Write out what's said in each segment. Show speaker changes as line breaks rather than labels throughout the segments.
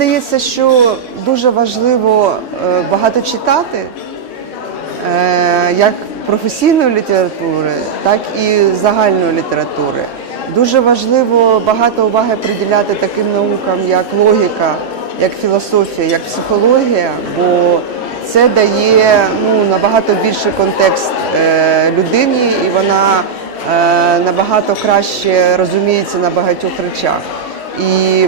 Здається, що дуже важливо е, багато читати, е, як професійної літератури, так і загальної літератури. Дуже важливо багато уваги приділяти таким наукам, як логіка, як філософія, як психологія, бо це дає ну, набагато більший контекст е, людині, і вона набагато краще розуміється на багатьох речах. І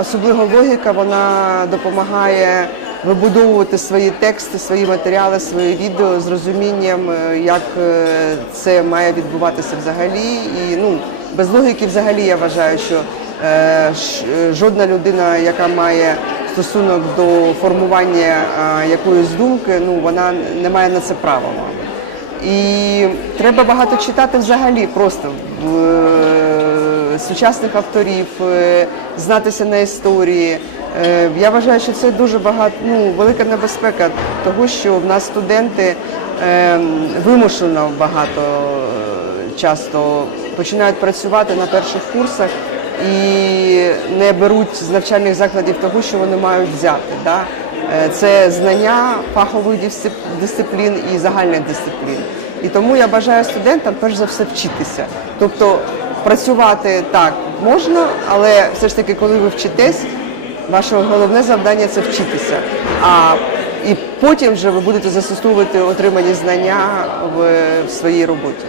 особливо логіка вона допомагає вибудовувати свої тексти, свої матеріали, свої відео з розумінням, е, як е, це має відбуватися взагалі. І ну, без логіки взагалі я вважаю, що е, жодна людина, яка має стосунок до формування якоїсь думки, ну вона не має на це права. І треба багато читати взагалі просто сучасних авторів, е, знатися на історії. Е, Я вважаю, що це дуже багато, ну, велика небезпека того, що в нас студенти е, вимушено багато е, часто починають працювати на перших курсах і не беруть з навчальних закладів того, що вони мають взяти. Да? Це знання фахових дисциплін і загальних дисциплін. І тому я бажаю студентам перш за все вчитися. Тобто працювати так можна, але все ж таки, коли ви вчитесь, ваше головне завдання це вчитися. А і потім вже ви будете застосовувати отримані знання в, в своїй роботі.